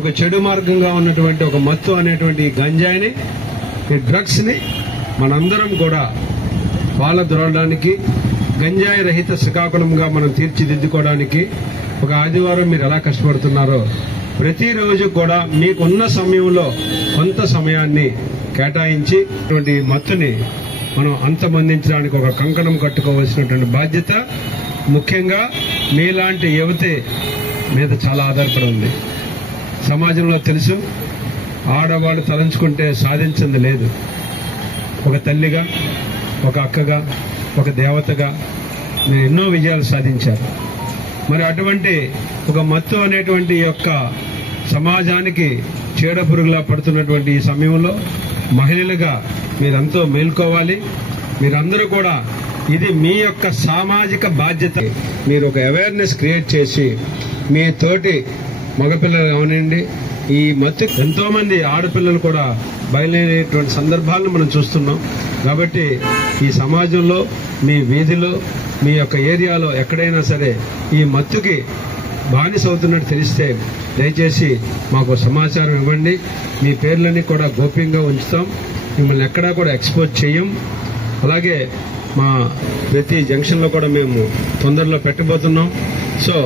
ఒక చెడు మార్గంగా ఉన్నటువంటి ఒక మత్తు అనేటువంటి గంజాయిని, ఈ డ్రగ్స్ ని మనందరం కూడా పాలద్రోలడానికి, గంజాయి రహిత శ్రీకాకుళంగా మనం తీర్చిదిద్దుకోవడానికి ఒక ఆదివారం మీరు ఎలా కష్టపడుతున్నారో ప్రతిరోజు కూడా మీకున్న సమయంలో కొంత సమయాన్ని కేటాయించి ఇటువంటి మత్తుని మనం అంతమొందించడానికి ఒక కంకణం కట్టుకోవాల్సినటువంటి బాధ్యత ముఖ్యంగా మీలాంటి యువతే మీద చాలా ఆధారపడి ఉంది. సమాజంలో తెలుసు, ఆడవాడు తలంచుకుంటే సాధించింది లేదు. ఒక తల్లిగా, ఒక అక్కగా, ఒక దేవతగా మీరు ఎన్నో విజయాలు సాధించారు. మరి అటువంటి ఒక మత్తు అనేటువంటి యొక్క సమాజానికి చీడ పురుగులా పడుతున్నటువంటి ఈ సమయంలో మహిళలుగా మీరంతో మేల్కోవాలి. మీరందరూ కూడా ఇది మీ యొక్క సామాజిక బాధ్యత. మీరు ఒక అవేర్నెస్ క్రియేట్ చేసి మీ తోటి మగపిల్లలు అవనండి, ఈ మత్తు ఎంతో మంది ఆడపిల్లలు కూడా బయలుదేరేటువంటి సందర్భాలను మనం చూస్తున్నాం. కాబట్టి ఈ సమాజంలో, మీ వీధిలో, మీ యొక్క ఏరియాలో ఎక్కడైనా సరే ఈ మత్తుకి బానిస అవుతున్నట్టు తెలిస్తే దయచేసి మాకు సమాచారం ఇవ్వండి. మీ పేర్లన్నీ కూడా గోప్యంగా ఉంచుతాం. మిమ్మల్ని ఎక్కడా కూడా ఎక్స్పోజ్ చేయం. అలాగే మా ప్రతి జంక్షన్లో కూడా మేము తొందరలో పెట్టబోతున్నాం. సో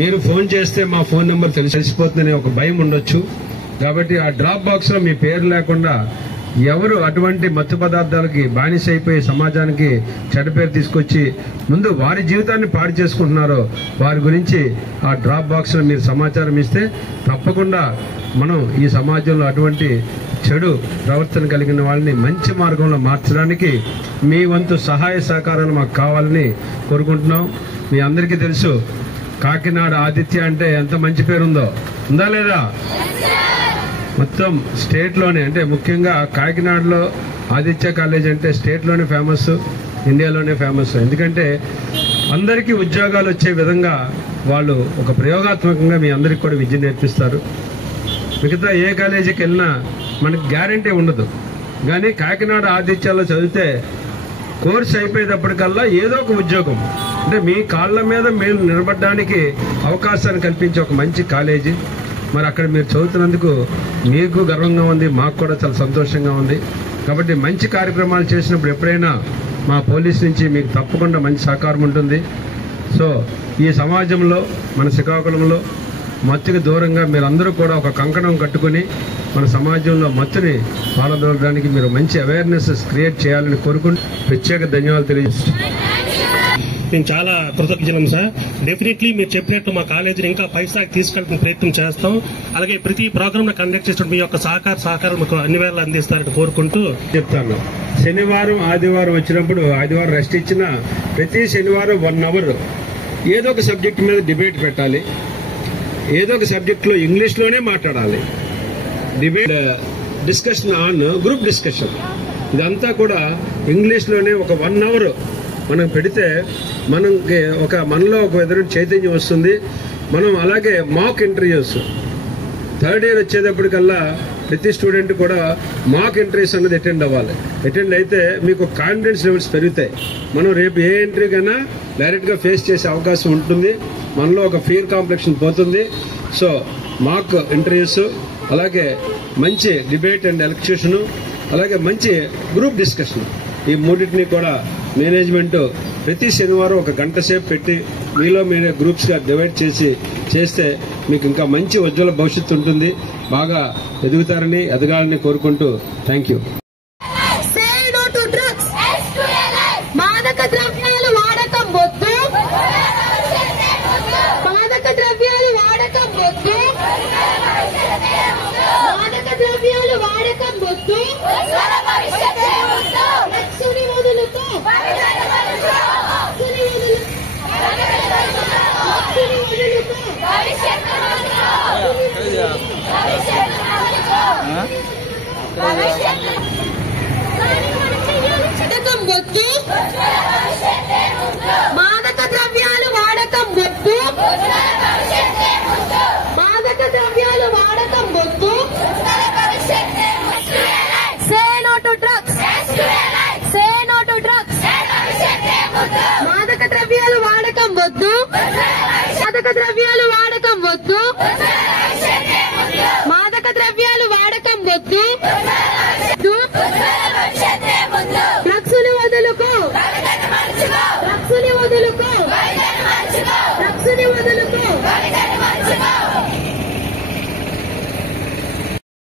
మీరు ఫోన్ చేస్తే మా ఫోన్ నెంబర్ తెలిసిపోతుందనే ఒక భయం ఉండొచ్చు. కాబట్టి ఆ డ్రాప్ బాక్స్ లో మీ పేరు లేకుండా ఎవరు అటువంటి మత్తు పదార్థాలకి బానిస అయిపోయి సమాజానికి చెడ్డ పేరు తీసుకొచ్చి ముందు వారి జీవితాన్ని పాడు చేసుకుంటున్నారో వారి గురించి ఆ డ్రాప్ బాక్స్ లో మీరు సమాచారం ఇస్తే తప్పకుండా మనం ఈ సమాజంలో అటువంటి చెడు ప్రవర్తన కలిగిన వాళ్ళని మంచి మార్గంలో మార్చడానికి మీ వంతు సహాయ సహకారాలు మాకు కావాలని కోరుకుంటున్నాం. మీ అందరికీ తెలుసు, కాకినాడ ఆదిత్య అంటే ఎంత మంచి పేరుందో, ఉందా లేదా? మొత్తం స్టేట్లోనే, అంటే ముఖ్యంగా కాకినాడలో ఆదిత్య కాలేజ్ అంటే స్టేట్లోనే ఫేమస్, ఇండియాలోనే ఫేమస్. ఎందుకంటే అందరికీ ఉద్యోగాలు వచ్చే విధంగా వాళ్ళు ఒక ప్రయోగాత్మకంగా మీ అందరికీ కూడా విద్య నేర్పిస్తారు. మిగతా ఏ కాలేజీకి వెళ్ళినా మనకి గ్యారంటీ ఉండదు. కానీ కాకినాడ ఆదిత్యాల్లో చదివితే కోర్సు అయిపోయేటప్పటికల్లా ఏదో ఒక ఉద్యోగం, అంటే మీ కాళ్ళ మీద మీరు నిలబడడానికి అవకాశాన్ని కల్పించే ఒక మంచి కాలేజీ. మరి అక్కడ మీరు చదువుతున్నందుకు మీకు గర్వంగా ఉంది, మాకు కూడా చాలా సంతోషంగా ఉంది. కాబట్టి మంచి కార్యక్రమాలు చేసినప్పుడు ఎప్పుడైనా మా పోలీస్ నుంచి మీకు తప్పకుండా మంచి సహకారం ఉంటుంది. సో ఈ సమాజంలో, మన శ్రీకాకుళంలో మత్తుకి దూరంగా మీరందరూ కూడా ఒక కంకణం కట్టుకుని మన సమాజంలో మత్తుని పాల్గొనడానికి మీరు మంచి అవేర్నెస్ క్రియేట్ చేయాలని కోరుకుంటూ ప్రత్యేక ధన్యవాదాలు తెలియజేస్తున్నాను. మేము చాలా కృతజ్ఞులం సార్. డెఫినెట్లీ మీరు చెప్పినట్టు మా కాలేజీని ఇంకా పైసాకి తీసుకెళ్తున్న ప్రయత్నం చేస్తాం. అలాగే ప్రతి ప్రోగ్రామ్ కండక్ట్ చేసినట్టు మీ యొక్క సహకారం మాకు అన్ని వేళ అందిస్తారని కోరుకుంటూ చెప్తాను. శనివారం ఆదివారం వచ్చినప్పుడు, ఆదివారం రెస్ట్ ఇచ్చిన ప్రతి శనివారం 1 అవర్ ఏదో ఒక సబ్జెక్ట్ మీద డిబేట్ పెట్టాలి. ఏదో ఒక సబ్జెక్ట్ లో ఇంగ్లీష్ లోనే మాట్లాడాలి. Debate, discussion on group discussion, ఇదంతా కూడా ఇంగ్లీష్ లోనే ఒక 1 అవర్ మనం పెడితే మనకి మనలో ఒక విధమైన చైతన్యం వస్తుంది. మనం అలాగే మాక్ ఇంటర్వ్యూస్ 3rd ఇయర్ వచ్చేటప్పటికల్లా ప్రతి స్టూడెంట్ కూడా మాక్ ఇంటర్వ్యూస్ అనేది అటెండ్ అవ్వాలి. అటెండ్ అయితే మీకు కాన్ఫిడెన్స్ లెవెల్స్ పెరుగుతాయి. మనం రేపు ఏ ఇంటర్వ్యూ కన్నా డైరెక్ట్ గా ఫేస్ చేసే అవకాశం ఉంటుంది. మనలో ఒక ఫియర్ కాంప్లెక్షన్ పోతుంది. సో మాక్ ఇంటర్వ్యూస్, అలాగే మంచి డిబేట్ అండ్ ఎలక్యూషన్, అలాగే మంచి గ్రూప్ డిస్కషన్, ఈ మూడింటిని కూడా మేనేజ్మెంట్ ప్రతి శనివారం 1 గంట సేపు పెట్టి మీలో మీరే గ్రూప్స్ గా డివైడ్ చేస్తే మీకు ఇంకా మంచి ఉజ్వల భవిష్యత్తు ఉంటుంది. బాగా ఎదగాలని కోరుకుంటూ థ్యాంక్ యూ. మాదక ద్రవ్యాలు వాడకం వద్దు, మాదక ద్రవ్యాలు వాడకం వద్దు, మాదక ద్రవ్యాలు వాడకం వద్దు, డ్రగ్స్ని వదులుకో, వాడకం వద్దు, మాదక ద్రవ్యాలు వాడకం వద్దు, మాదక ద్రవ్యాలు వాడకం వద్దు. Say no to drugs. Say no to drugs. మాదక ద్రవ్యాలు వాడకం వద్దు, మాదక ద్రవ్యాలు వాడకం వద్దు. ద్రవ్యాలు వాడకం వద్దు. డ్రగ్స్ని వదులుకో. డ్రగ్స్ని వదులుకో. డ్రగ్స్ని వదులుకో.